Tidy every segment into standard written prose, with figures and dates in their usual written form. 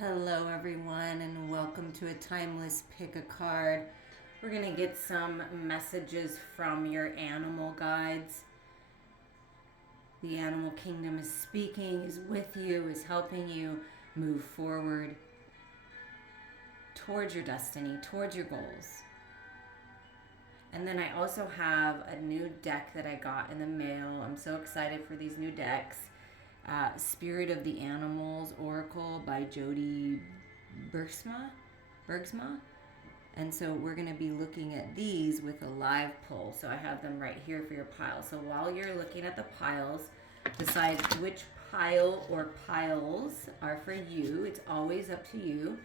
Hello, everyone, and welcome to a timeless pick a card. We're going to get some messages from your animal guides. The animal kingdom is speaking, is with you, is helping you move forward towards your destiny, towards your goals. And then I also have a new deck that I got in the mail. I'm so excited for these new decks. Spirit of the Animals Oracle by Jody Bergsma. And so we're going to be looking at these with a live pull. So I have them right here for your pile. So while you're looking at the piles, decide which pile or piles are for you. It's always up to you.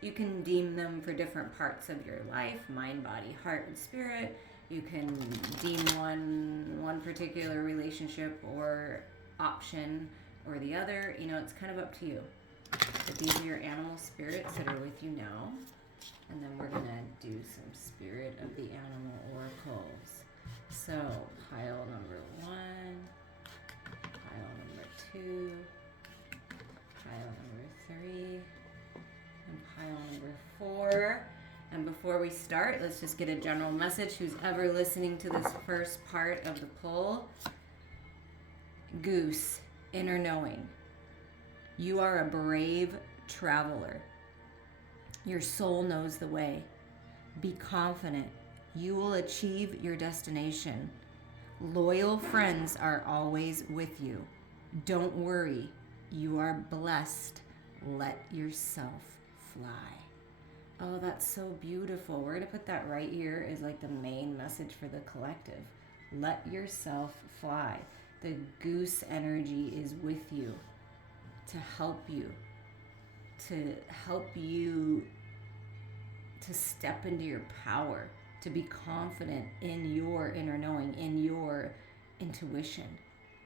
You can deem them for different parts of your life, mind, body, heart, and spirit. You can deem one particular relationship or option or the other. It's kind of up to you. But these are your animal spirits that are with you now. And then we're going to do some Spirit of the Animal Oracles. So, pile number 1, pile number 2, pile number 3, and pile number 4. And before we start, let's just get a general message. Who's ever listening to this first part of the pull? Goose, inner knowing. You are a brave traveler. Your soul knows the way. Be confident. You will achieve your destination. Loyal friends are always with you. Don't worry. You are blessed. Let yourself fly. Oh, that's so beautiful. We're going to put that right here as like the main message for the collective. Let yourself fly. The goose energy is with you to help you to step into your power, to be confident in your inner knowing, in your intuition,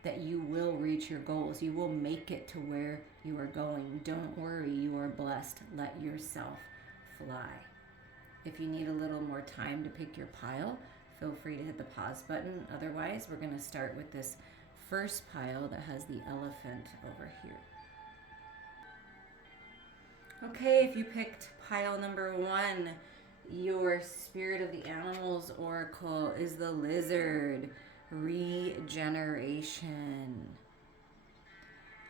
that you will reach your goals. You will make it to where you are going. Don't worry, you are blessed. Let yourself fly. If you need a little more time to pick your pile, feel free to hit the pause button. Otherwise, we're going to start with this first pile that has the elephant over here. Okay, if you picked pile number 1, your Spirit of the Animals Oracle is the lizard. Regeneration.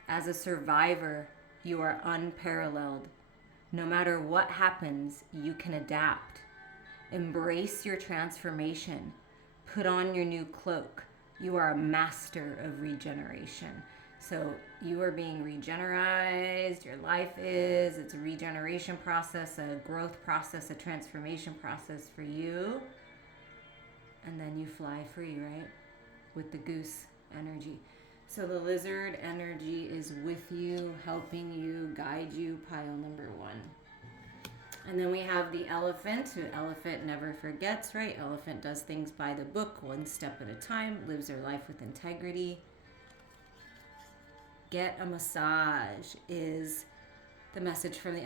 As a survivor, you are unparalleled. No matter what happens, you can adapt. Embrace your transformation. Put on your new cloak. You are a master of regeneration. So you are being regenerized. Your life is. It's a regeneration process, a growth process, a transformation process for you. And then you fly free, right? With the goose energy. So the lizard energy is with you, helping you, guide you, pile number 1. And then we have the elephant. The elephant never forgets, right? Elephant does things by the book, one step at a time, lives their life with integrity. Get a massage is the message from the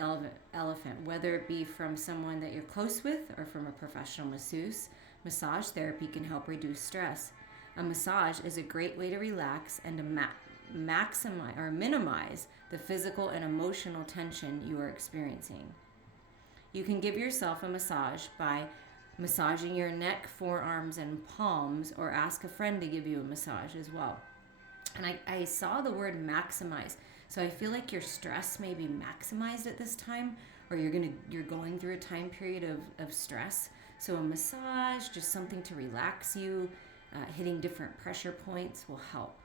elephant, whether it be from someone that you're close with or from a professional masseuse. Massage therapy can help reduce stress. A massage is a great way to relax and to maximize or minimize the physical and emotional tension you are experiencing. You can give yourself a massage by massaging your neck, forearms, and palms, or ask a friend to give you a massage as well. And I saw the word maximize. So I feel like your stress may be maximized at this time, or you're going through a time period of stress. So a massage, just something to relax you, hitting different pressure points will help.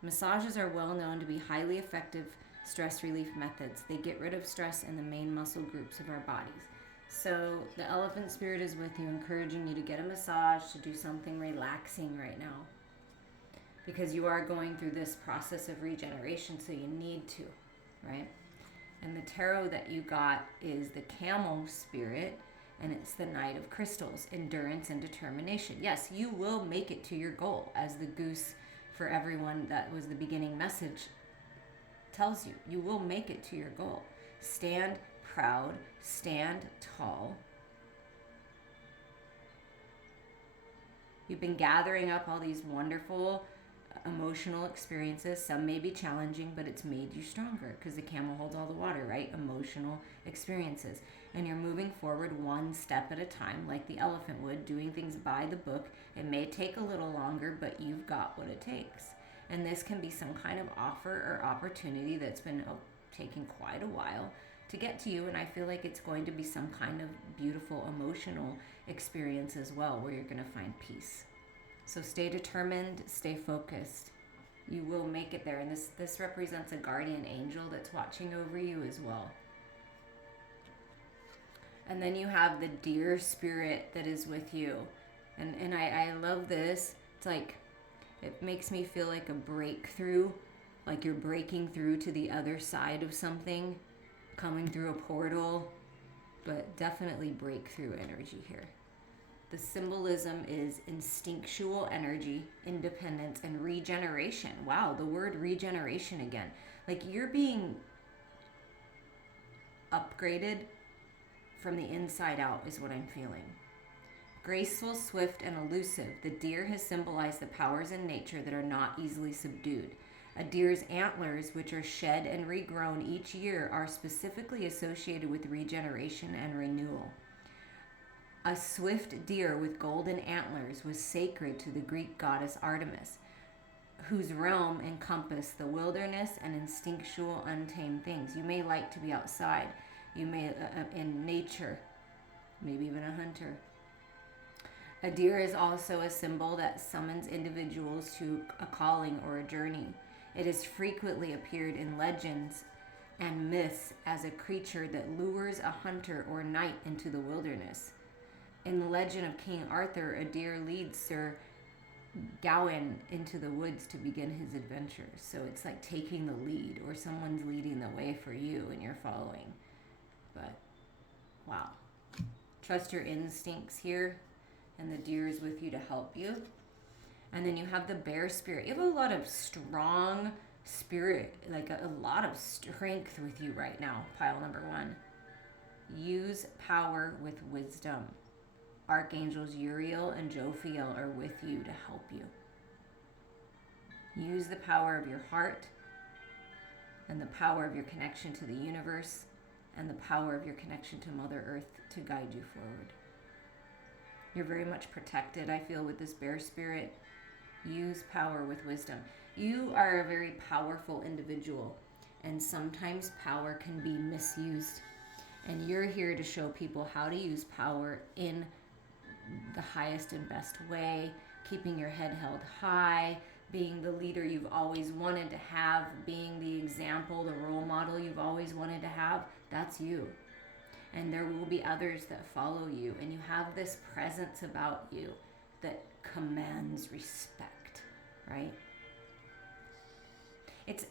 Massages are well known to be highly effective stress relief methods. They get rid of stress in the main muscle groups of our bodies. So the elephant spirit is with you, encouraging you to get a massage, to do something relaxing right now. Because you are going through this process of regeneration, so you need to, right? And the tarot that you got is the camel spirit, and it's the Knight of Crystals, endurance and determination. Yes, you will make it to your goal, as the goose for everyone that was the beginning message tells you. You will make it to your goal. Stand proud, stand tall. You've been gathering up all these wonderful Emotional experiences, some may be challenging, but it's made you stronger because the camel holds all the water, right? Emotional experiences. And you're moving forward one step at a time, like the elephant would, doing things by the book. It may take a little longer, but you've got what it takes. And this can be some kind of offer or opportunity that's been taking quite a while to get to you. And I feel like it's going to be some kind of beautiful emotional experience as well, where you're going to find peace. So stay determined, stay focused. You will make it there. And this represents a guardian angel that's watching over you as well. And then you have the deer spirit that is with you. And I love this. It's like, it makes me feel like a breakthrough, like you're breaking through to the other side of something, coming through a portal, but definitely breakthrough energy here. The symbolism is instinctual energy, independence, and regeneration. Wow, the word regeneration again. Like you're being upgraded from the inside out is what I'm feeling. Graceful, swift, and elusive, the deer has symbolized the powers in nature that are not easily subdued. A deer's antlers, which are shed and regrown each year, are specifically associated with regeneration and renewal. A swift deer with golden antlers was sacred to the Greek goddess Artemis, whose realm encompassed the wilderness and instinctual, untamed things. You may like to be outside. You may, in nature, maybe even a hunter. A deer is also a symbol that summons individuals to a calling or a journey. It has frequently appeared in legends and myths as a creature that lures a hunter or knight into the wilderness. In the legend of King Arthur, a deer leads Sir Gawain into the woods to begin his adventures. So it's like taking the lead, or someone's leading the way for you and you're following. But wow. Trust your instincts here, and the deer is with you to help you. And then you have the bear spirit. You have a lot of strong spirit, like a lot of strength with you right now, pile number 1. Use power with wisdom. Archangels Uriel and Jophiel are with you to help you. Use the power of your heart and the power of your connection to the universe and the power of your connection to Mother Earth to guide you forward. You're very much protected, I feel, with this bear spirit. Use power with wisdom. You are a very powerful individual, and sometimes power can be misused. And you're here to show people how to use power in the highest and best way, keeping your head held high, being the leader you've always wanted to have, being the example, the role model you've always wanted to have. That's you. And there will be others that follow you, and you have this presence about you that commands respect, right? It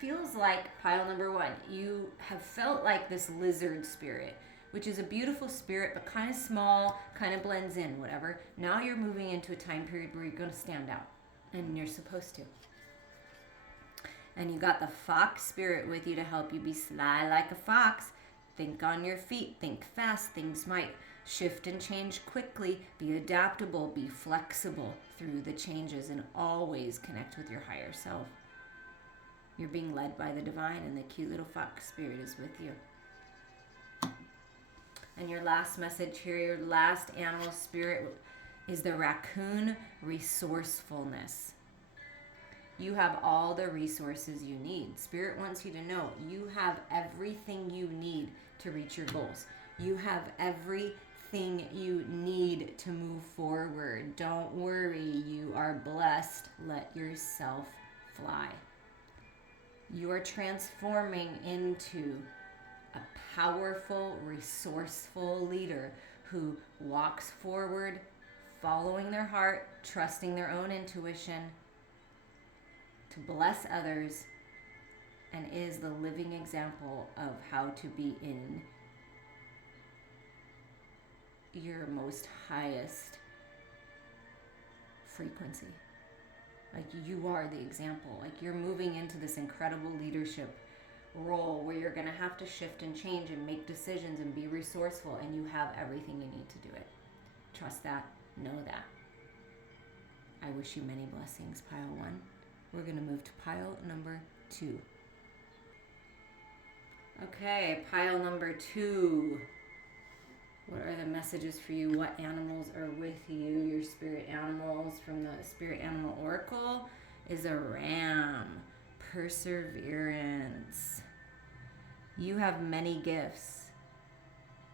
feels like, pile number 1, you have felt like this lizard spirit, which is a beautiful spirit, but kind of small, kind of blends in, whatever. Now you're moving into a time period where you're going to stand out, and you're supposed to. And you got the fox spirit with you to help you be sly like a fox. Think on your feet, think fast. Things might shift and change quickly. Be adaptable, be flexible through the changes, and always connect with your higher self. You're being led by the divine, and the cute little fox spirit is with you. And your last message here, your last animal spirit is the raccoon resourcefulness. You have all the resources you need. Spirit wants you to know you have everything you need to reach your goals. You have everything you need to move forward. Don't worry, you are blessed. Let yourself fly. You are transforming into a powerful, resourceful leader who walks forward, following their heart, trusting their own intuition, to bless others, and is the living example of how to be in your most highest frequency. Like, you are the example. Like, you're moving into this incredible leadership role where you're going to have to shift and change and make decisions and be resourceful, and you have everything you need to do it. Trust that. Know that. I wish you many blessings, pile 1. We're going to move to pile number 2. Okay, pile number 2. What are the messages for you? What animals are with you? Your spirit animals from the Spirit Animal Oracle is a ram. Perseverance. You have many gifts.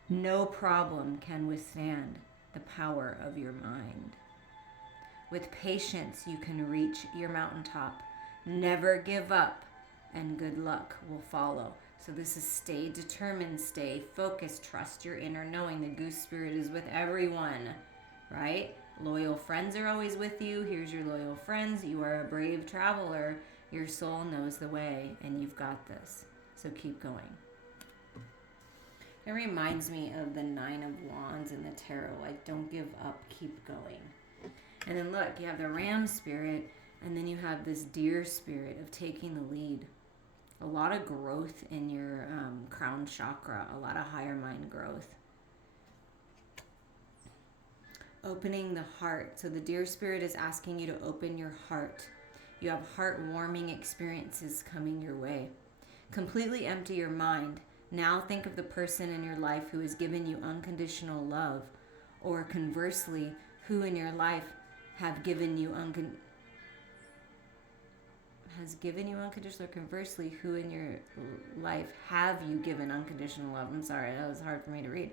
No problem can withstand the power of your mind. With patience, you can reach your mountaintop. Never give up, and good luck will follow. So this is stay determined, stay focused, trust your inner knowing. The goose spirit is with everyone, right? Loyal friends are always with you. Here's your loyal friends. You are a brave traveler. Your soul knows the way, and you've got this. So keep going. It reminds me of the 9 of Wands in the tarot. Like, don't give up, keep going. And then look, you have the ram spirit, and then you have this deer spirit of taking the lead. A lot of growth in your crown chakra, a lot of higher mind growth. Opening the heart. So the deer spirit is asking you to open your heart. You have heartwarming experiences coming your way. Completely empty your mind. Now think of the person in your life who has given you unconditional love, or conversely, who in your life have given you unconditional, or conversely, who in your life have you given unconditional love? I'm sorry, that was hard for me to read.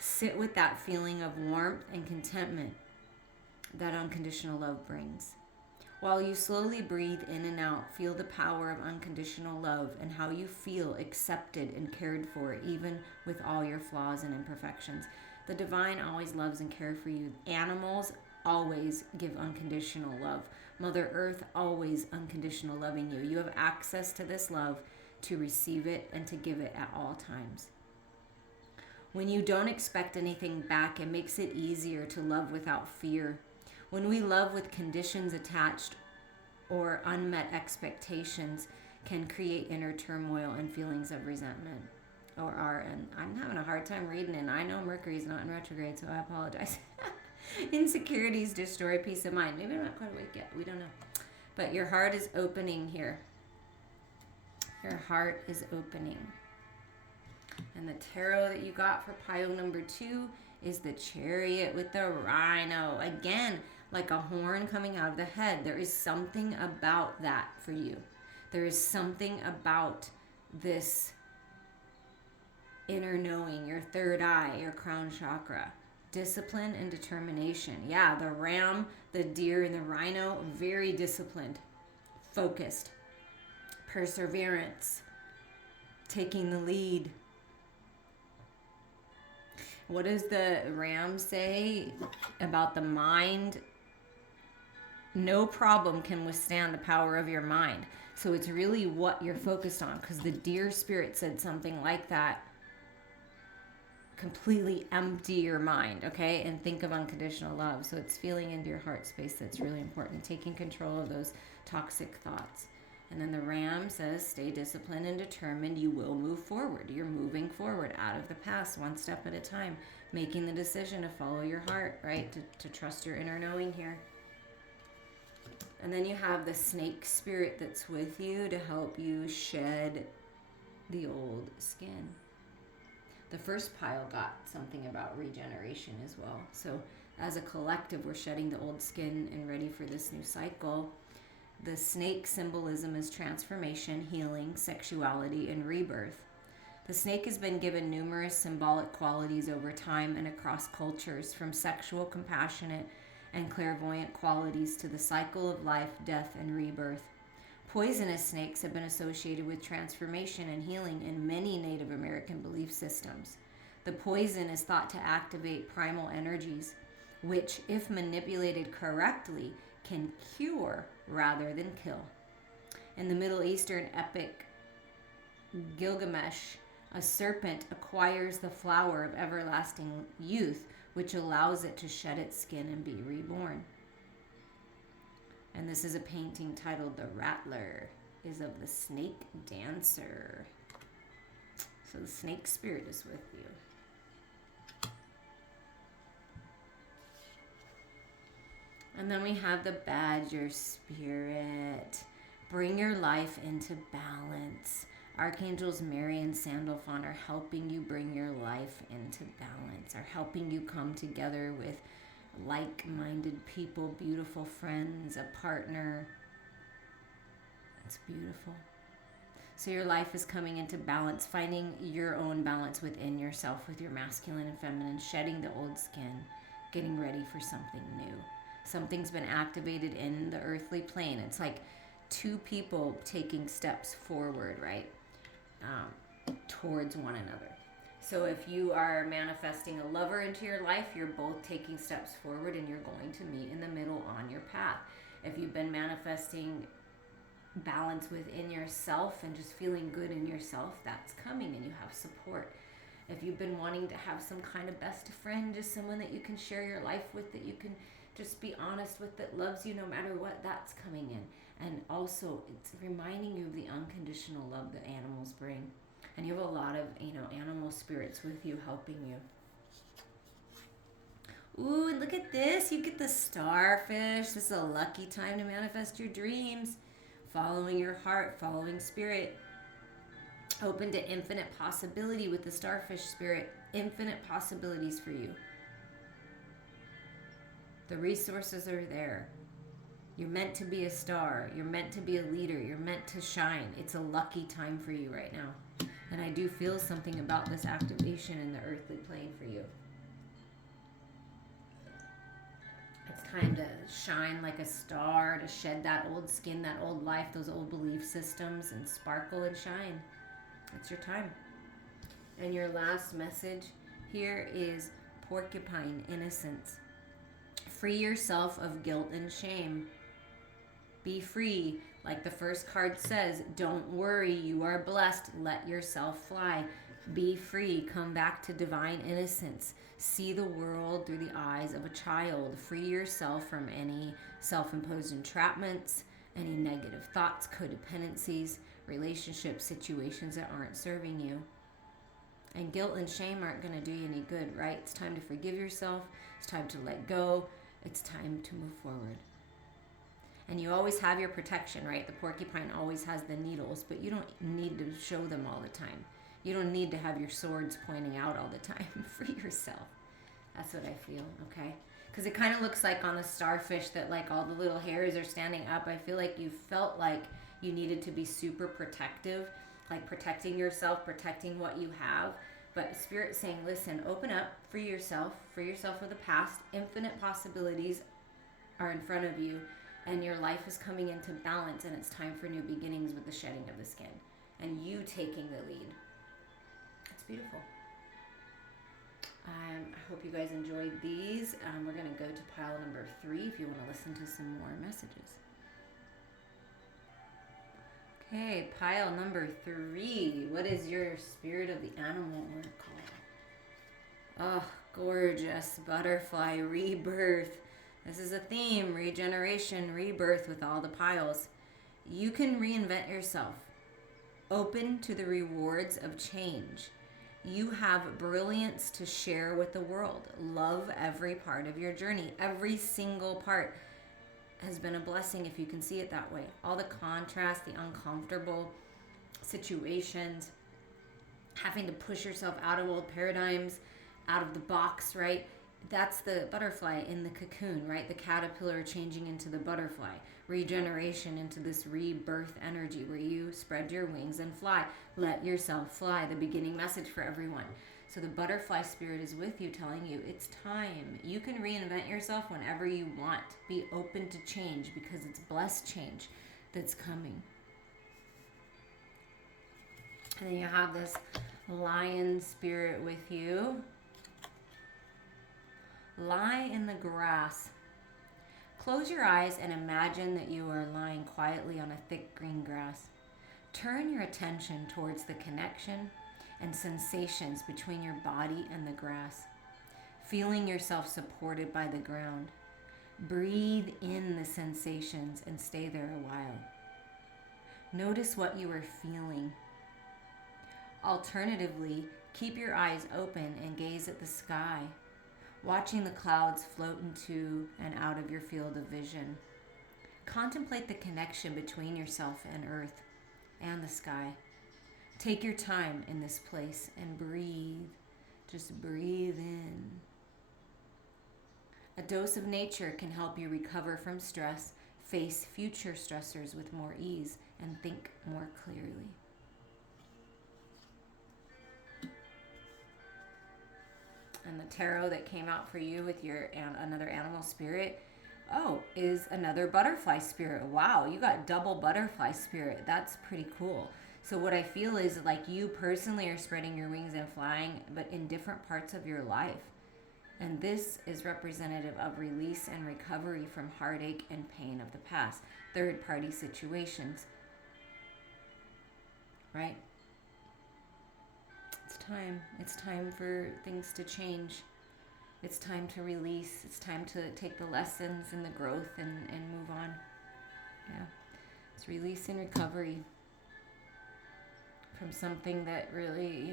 Sit with that feeling of warmth and contentment that unconditional love brings. While you slowly breathe in and out, feel the power of unconditional love and how you feel accepted and cared for, even with all your flaws and imperfections. The divine always loves and cares for you. Animals always give unconditional love. Mother Earth always unconditional loving you. You have access to this love to receive it and to give it at all times. When you don't expect anything back, it makes it easier to love without fear. When we love with conditions attached or unmet expectations, can create inner turmoil and feelings of resentment. And I'm having a hard time reading, and I know Mercury's not in retrograde, so I apologize. Insecurities destroy peace of mind. Maybe I'm not quite awake yet. We don't know. But your heart is opening here. Your heart is opening. And the tarot that you got for pile number 2 is the Chariot with the rhino. Again, like a horn coming out of the head. There is something about that for you. There is something about this inner knowing, your third eye, your crown chakra. Discipline and determination. Yeah, the ram, the deer, and the rhino, very disciplined, focused. Perseverance, taking the lead. What does the ram say about the mind? No problem can withstand the power of your mind. So it's really what you're focused on, because the deer spirit said something like that. Completely empty your mind, okay? And think of unconditional love. So it's feeling into your heart space that's really important. Taking control of those toxic thoughts. And then the ram says, stay disciplined and determined. You will move forward. You're moving forward out of the past, one step at a time. Making the decision to follow your heart, right? To trust your inner knowing here. And then you have the snake spirit that's with you to help you shed the old skin. The first pile got something about regeneration as well. So as a collective, we're shedding the old skin and ready for this new cycle. The snake symbolism is transformation, healing, sexuality, and rebirth. The snake has been given numerous symbolic qualities over time and across cultures, from sexual, compassionate, and clairvoyant qualities to the cycle of life, death, and rebirth. Poisonous snakes have been associated with transformation and healing in many Native American belief systems. The poison is thought to activate primal energies, which, if manipulated correctly, can cure rather than kill. In the Middle Eastern epic Gilgamesh, a serpent acquires the flower of everlasting youth, which allows it to shed its skin and be reborn. And this is a painting titled The Rattler is of the snake dancer. So the snake spirit is with you. And then we have the Badger Spirit. Bring your life into balance. Archangels Mary and Sandalphon are helping you bring your life into balance, are helping you come together with like-minded people, beautiful friends, a partner. It's beautiful. So your life is coming into balance, finding your own balance within yourself with your masculine and feminine, shedding the old skin, getting ready for something new. Something's been activated in the earthly plane. It's like two people taking steps forward, right? Towards one another. So if you are manifesting a lover into your life, you're both taking steps forward and you're going to meet in the middle on your path. If you've been manifesting balance within yourself and just feeling good in yourself, that's coming and you have support. If you've been wanting to have some kind of best friend, just someone that you can share your life with, that you can just be honest with, that loves you no matter what, that's coming in. And also, it's reminding you of the unconditional love that animals bring. And you have a lot of, animal spirits with you, helping you. Ooh, and look at this. You get the starfish. This is a lucky time to manifest your dreams. Following your heart, following spirit. Open to infinite possibility with the starfish spirit. Infinite possibilities for you. The resources are there. You're meant to be a star. You're meant to be a leader. You're meant to shine. It's a lucky time for you right now. And I do feel something about this activation in the earthly plane for you. It's time to shine like a star, to shed that old skin, that old life, those old belief systems, and sparkle and shine. It's your time. And your last message here is porcupine innocence. Free yourself of guilt and shame. Be free. Like the first card says, don't worry, you are blessed. Let yourself fly. Be free. Come back to divine innocence. See the world through the eyes of a child. Free yourself from any self-imposed entrapments, any negative thoughts, codependencies, relationships, situations that aren't serving you. And guilt and shame aren't going to do you any good, right? It's time to forgive yourself. It's time to let go. It's time to move forward. And you always have your protection, right? The porcupine always has the needles, but you don't need to show them all the time. You don't need to have your swords pointing out all the time. Free yourself. That's what I feel, okay? Because it kind of looks like on the starfish that like all the little hairs are standing up. I feel like you felt like you needed to be super protective, like protecting yourself, protecting what you have. But Spirit's saying, listen, open up, free yourself of the past. Infinite possibilities are in front of you, and your life is coming into balance, and it's time for new beginnings with the shedding of the skin and you taking the lead. It's beautiful. I hope you guys enjoyed these. We're going to go to pile number 3 if you want to listen to some more messages. Okay, pile number 3. What is your spirit of the animal oracle? Oh, gorgeous. Butterfly rebirth. This is a theme, regeneration, rebirth with all the piles. You can reinvent yourself. Open to the rewards of change. You have brilliance to share with the world. Love every part of your journey. Every single part has been a blessing if you can see it that way. All the contrast, the uncomfortable situations, having to push yourself out of old paradigms, out of the box, right? That's the butterfly in the cocoon, right? The caterpillar changing into the butterfly. Regeneration into this rebirth energy where you spread your wings and fly. Let yourself fly. The beginning message for everyone. So the butterfly spirit is with you, telling you it's time. You can reinvent yourself whenever you want. Be open to change because it's blessed change that's coming. And then you have this lion spirit with you. Lie in the grass. Close your eyes and imagine that you are lying quietly on a thick green grass. Turn your attention towards the connection and sensations between your body and the grass, feeling yourself supported by the ground. Breathe in the sensations and stay there a while. Notice what you are feeling. Alternatively, keep your eyes open and gaze at the sky. watching the clouds float into and out of your field of vision. Contemplate the connection between yourself and earth and the sky. Take your time in this place and breathe. Just breathe in. A dose of nature can help you recover from stress, face future stressors with more ease, and think more clearly. And the tarot that came out for you with your another animal spirit, is another butterfly spirit. Wow, you got double butterfly spirit. That's pretty cool. So what I feel is like you personally are spreading your wings and flying, but in different parts of your life. And this is representative of release and recovery from heartache and pain of the past, third-party situations. Right? It's time. It's time for things to change. It's time to release. It's time to take the lessons and the growth and move on. Yeah. It's release and recovery from something that really,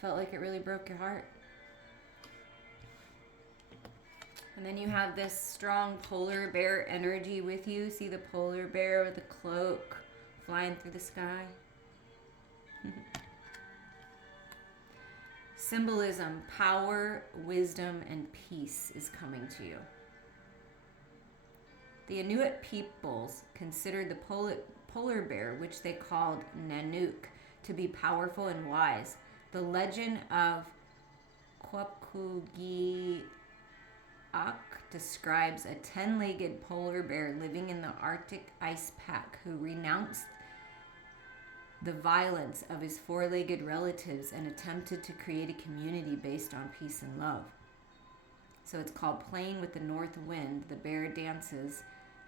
felt like it really broke your heart. And then you have this strong polar bear energy with you. See the polar bear with the cloak flying through the sky? Symbolism, power, wisdom, and peace is coming to you. The Inuit peoples considered the polar bear, which they called Nanook, to be powerful and wise. The legend of Quapkugiak describes a 10-legged polar bear living in the Arctic ice pack who renounced the violence of his four-legged relatives and attempted to create a community based on peace and love. So it's called Playing with the North Wind. The bear dances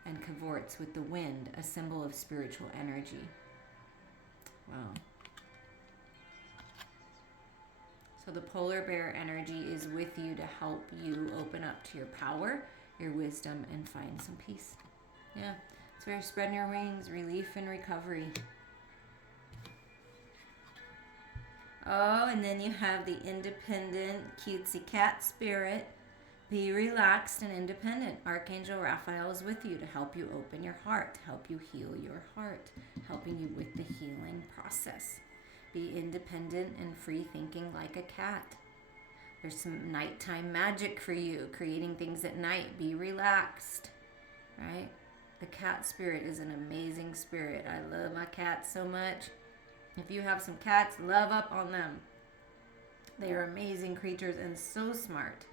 and cavorts with the wind, a symbol of spiritual energy. Wow. So the polar bear energy is with you to help you open up to your power, your wisdom, and find some peace. Yeah, it's where you're spreading your wings, relief and recovery. Oh, and then you have the independent cutesy cat spirit. Be relaxed and independent. Archangel Raphael is with you to help you open your heart, to help you heal your heart, helping you with the healing process. Be independent and free thinking like a cat. There's some nighttime magic for you, creating things at night. Be relaxed, right? The cat spirit is an amazing spirit. I love my cats so much. If you have some cats, love up on them. They are amazing creatures and so smart.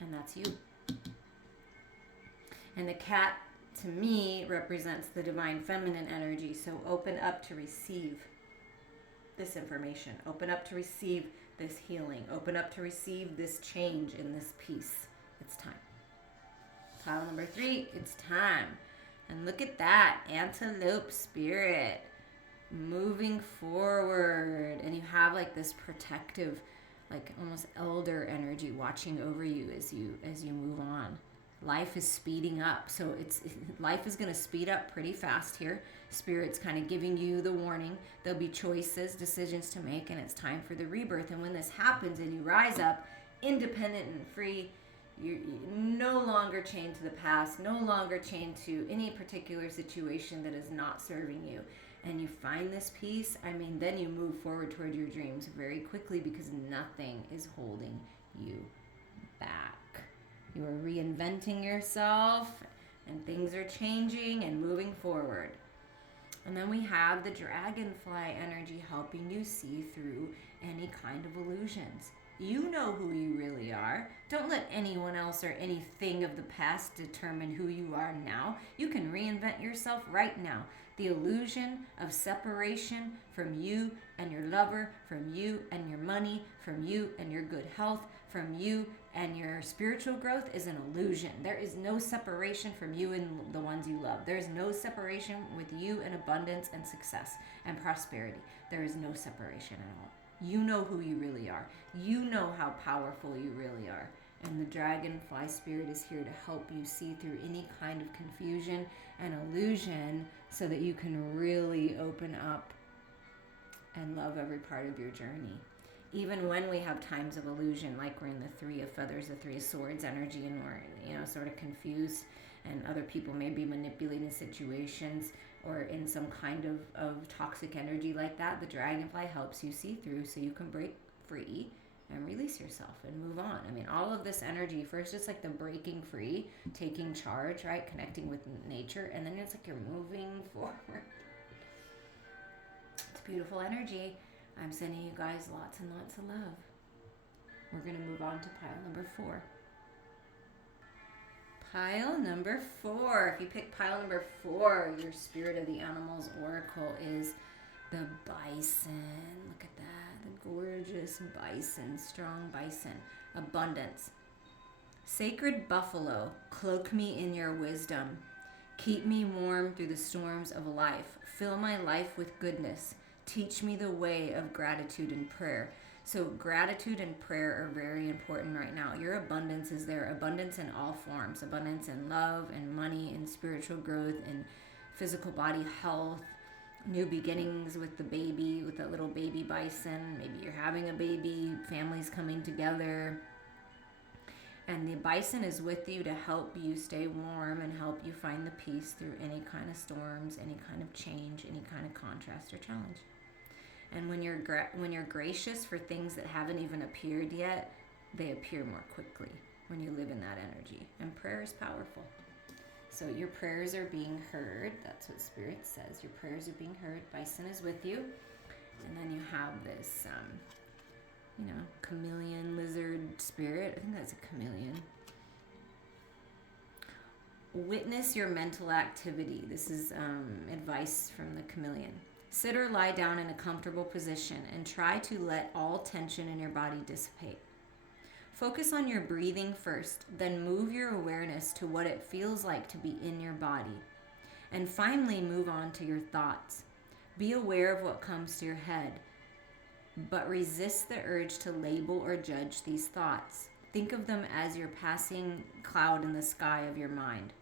And that's you. And the cat, to me, represents the divine feminine energy. So open up to receive this information. Open up to receive this healing. Open up to receive this change in this peace. It's time. Pile number 3, it's time. And look at that, antelope spirit. Moving forward, and you have like this protective, like almost elder energy watching over you as you move on. Life is speeding up, so life is going to speed up pretty fast here. Spirit's kind of giving you the warning. There'll be choices, decisions to make, and it's time for the rebirth. And when this happens and you rise up independent and free, you're no longer chained to the past, no longer chained to any particular situation that is not serving you. And you find this peace, then you move forward toward your dreams very quickly because nothing is holding you back. You are reinventing yourself and things are changing and moving forward. And then we have the dragonfly energy helping you see through any kind of illusions. You know who you really are. Don't let anyone else or anything of the past determine who you are now. You can reinvent yourself right now. The illusion of separation from you and your lover, from you and your money, from you and your good health, from you and your spiritual growth is an illusion. There is no separation from you and the ones you love. There is no separation with you and abundance and success and prosperity. There is no separation at all. You know who you really are. You know how powerful you really are. And the dragonfly spirit is here to help you see through any kind of confusion and illusion so that you can really open up and love every part of your journey. Even when we have times of illusion, like we're in the Three of Feathers, the Three of Swords energy, and we're, sort of confused, and other people may be manipulating situations or in some kind of toxic energy like that, the dragonfly helps you see through so you can break free and release yourself and move on. I mean, all of this energy, first it's like the breaking free, taking charge, right? Connecting with nature, and then it's like you're moving forward. It's beautiful energy. I'm sending you guys lots and lots of love. We're going to move on to pile number 4. Pile number 4. If you pick pile number 4, your Spirit of the Animals Oracle is the bison. Look at that. The gorgeous bison. Strong bison. Abundance. Sacred buffalo, cloak me in your wisdom. Keep me warm through the storms of life. Fill my life with goodness. Teach me the way of gratitude and prayer. So gratitude and prayer are very important right now. Your abundance is there. Abundance in all forms. Abundance in love and money and spiritual growth and physical body health. New beginnings with the baby, with that little baby bison. Maybe you're having a baby. Families coming together. And the bison is with you to help you stay warm and help you find the peace through any kind of storms, any kind of change, any kind of contrast or challenge. And when you're gracious for things that haven't even appeared yet, they appear more quickly when you live in that energy. And prayer is powerful. So your prayers are being heard. That's what Spirit says. Your prayers are being heard. Bison is with you. And then you have this, chameleon lizard spirit. I think that's a chameleon. Witness your mental activity. This is advice from the chameleon. Sit or lie down in a comfortable position and try to let all tension in your body dissipate. Focus on your breathing first, then move your awareness to what it feels like to be in your body. And finally, move on to your thoughts. Be aware of what comes to your head, but resist the urge to label or judge these thoughts. Think of them as your passing cloud in the sky of your mind.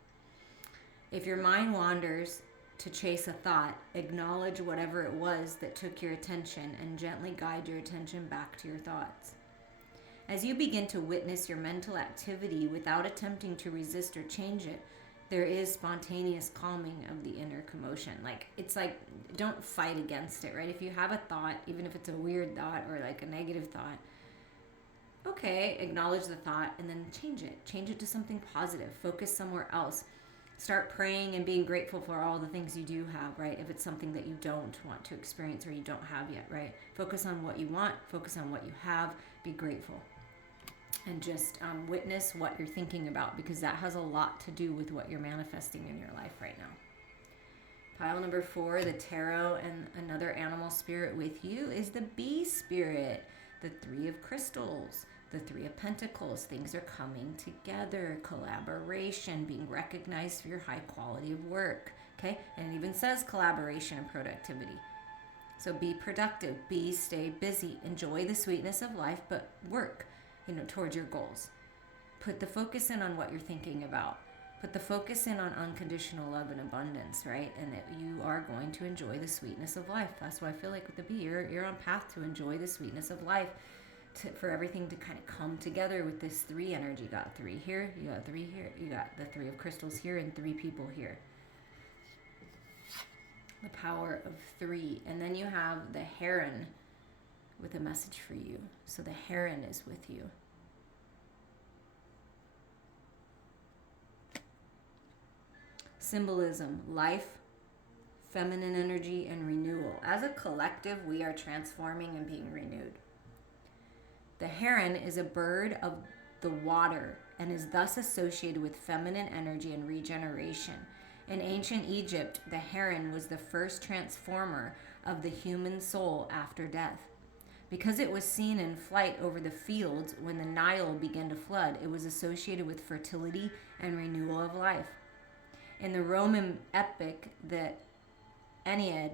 If your mind wanders to chase a thought, acknowledge whatever it was that took your attention and gently guide your attention back to your thoughts. As you begin to witness your mental activity without attempting to resist or change it, there is spontaneous calming of the inner commotion. It's like, don't fight against it, right? If you have a thought, even if it's a weird thought or like a negative thought, okay, acknowledge the thought and then change it. Change it to something positive. Focus somewhere else. Start praying and being grateful for all the things you do have, right? If it's something that you don't want to experience or you don't have yet, right? Focus on what you want. Focus on what you have. Be grateful. And just witness what you're thinking about, because that has a lot to do with what you're manifesting in your life right now. Pile number 4, the tarot and another animal spirit with you is the bee spirit, the 3 of crystals, the 3 of pentacles. Things are coming together, collaboration, being recognized for your high quality of work, okay? And it even says collaboration and productivity. So be productive, stay busy, enjoy the sweetness of life, but work towards your goals. Put the focus in on what you're thinking about. Put the focus in on unconditional love and abundance, right? And that you are going to enjoy the sweetness of life. That's why I feel like with the bee, you're on path to enjoy the sweetness of life, for everything to kind of come together with this 3 energy. You got 3 here, you got 3 here, you got the 3 of crystals here, and 3 people here. The power of 3. And then you have the heron with a message for you. So the heron is with you. Symbolism: life, feminine energy, and renewal. As a collective, we are transforming and being renewed. The heron is a bird of the water and is thus associated with feminine energy and regeneration. In ancient Egypt, the heron was the first transformer of the human soul after death. Because it was seen in flight over the fields when the Nile began to flood, it was associated with fertility and renewal of life. In the Roman epic, the Aeneid,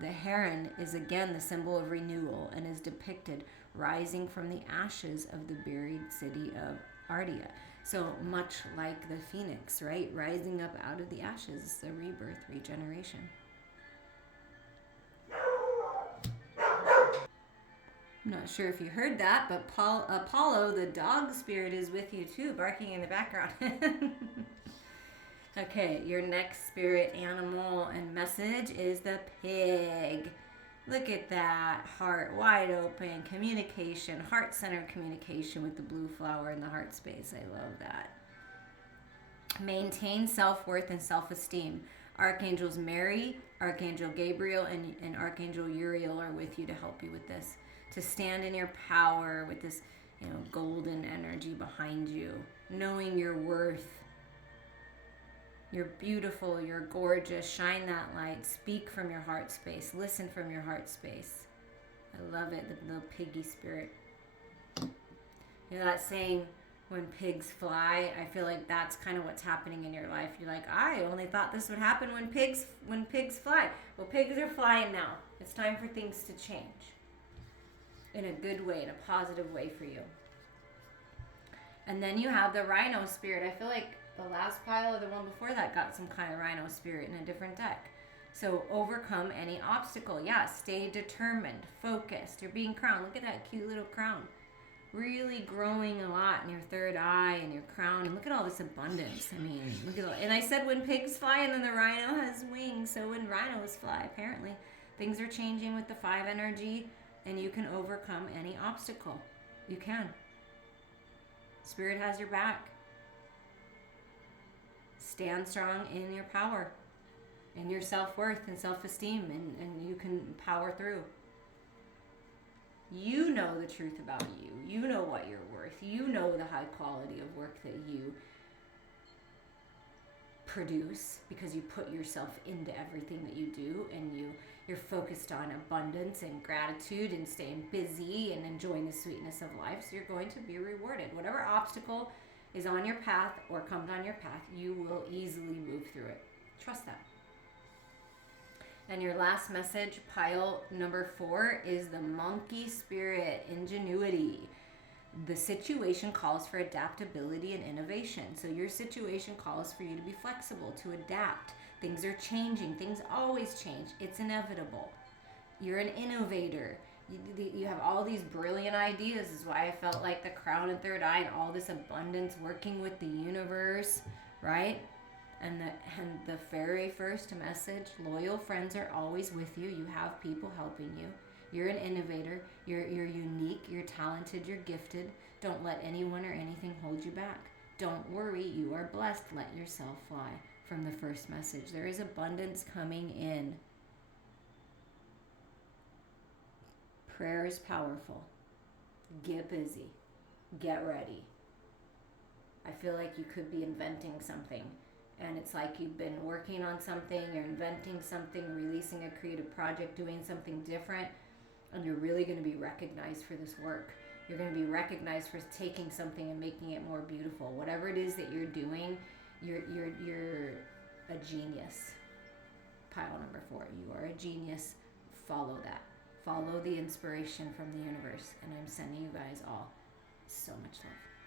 the heron is again the symbol of renewal and is depicted rising from the ashes of the buried city of Ardea. So much like the phoenix, right? Rising up out of the ashes, the rebirth, regeneration. I'm not sure if you heard that, but Apollo, the dog spirit, is with you too, barking in the background. Okay, your next spirit animal and message is the pig. Look at that. Heart wide open, communication, heart-centered communication with the blue flower in the heart space. I love that. Maintain self-worth and self-esteem. Archangels Mary, Archangel Gabriel, and Archangel Uriel are with you to help you with this. To stand in your power with this, golden energy behind you. Knowing your worth. You're beautiful, you're gorgeous. Shine that light. Speak from your heart space. Listen from your heart space. I love it, the little piggy spirit. You know that saying, when pigs fly? I feel like that's kind of what's happening in your life. You're like, I only thought this would happen when pigs fly. Well, pigs are flying now. It's time for things to change. In a good way, in a positive way for you. And then you have the rhino spirit. I feel like the last pile or the one before that got some kind of rhino spirit in a different deck. So overcome any obstacle. Yeah, stay determined, focused. You're being crowned. Look at that cute little crown. Really growing a lot in your third eye and your crown. And look at all this abundance. I mean, look at all. And I said when pigs fly, and then the rhino has wings. So when rhinos fly, apparently things are changing with the 5 energy, and you can overcome any obstacle. You can. Spirit has your back. Stand strong in your power, in your self-worth and self-esteem, and you can power through. You know the truth about you. You know what you're worth. You know the high quality of work that you produce because you put yourself into everything that you do, and you're focused on abundance and gratitude and staying busy and enjoying the sweetness of life. So you're going to be rewarded. Whatever obstacle is on your path or comes on your path, you will easily move through it. Trust that. And your last message, pile number 4, is the monkey spirit, ingenuity. The situation calls for adaptability and innovation. So your situation calls for you to be flexible, to adapt. Things are changing. Things always change. It's inevitable. You're an innovator. You have all these brilliant ideas. Is why I felt like the crown and third eye and all this abundance working with the universe, right? And the very first message, loyal friends are always with you. You have people helping you. You're an innovator. You're unique. You're talented. You're gifted. Don't let anyone or anything hold you back. Don't worry. You are blessed. Let yourself fly. From the first message, there is abundance coming in. Prayer is powerful. Get busy. Get ready. I feel like you could be inventing something. And it's like you've been working on something, you're inventing something, releasing a creative project, doing something different, and you're really going to be recognized for this work. You're going to be recognized for taking something and making it more beautiful. Whatever it is that you're doing, you're a genius. Pile number 4, you are a genius. Follow that. Follow the inspiration from the universe. And I'm sending you guys all so much love.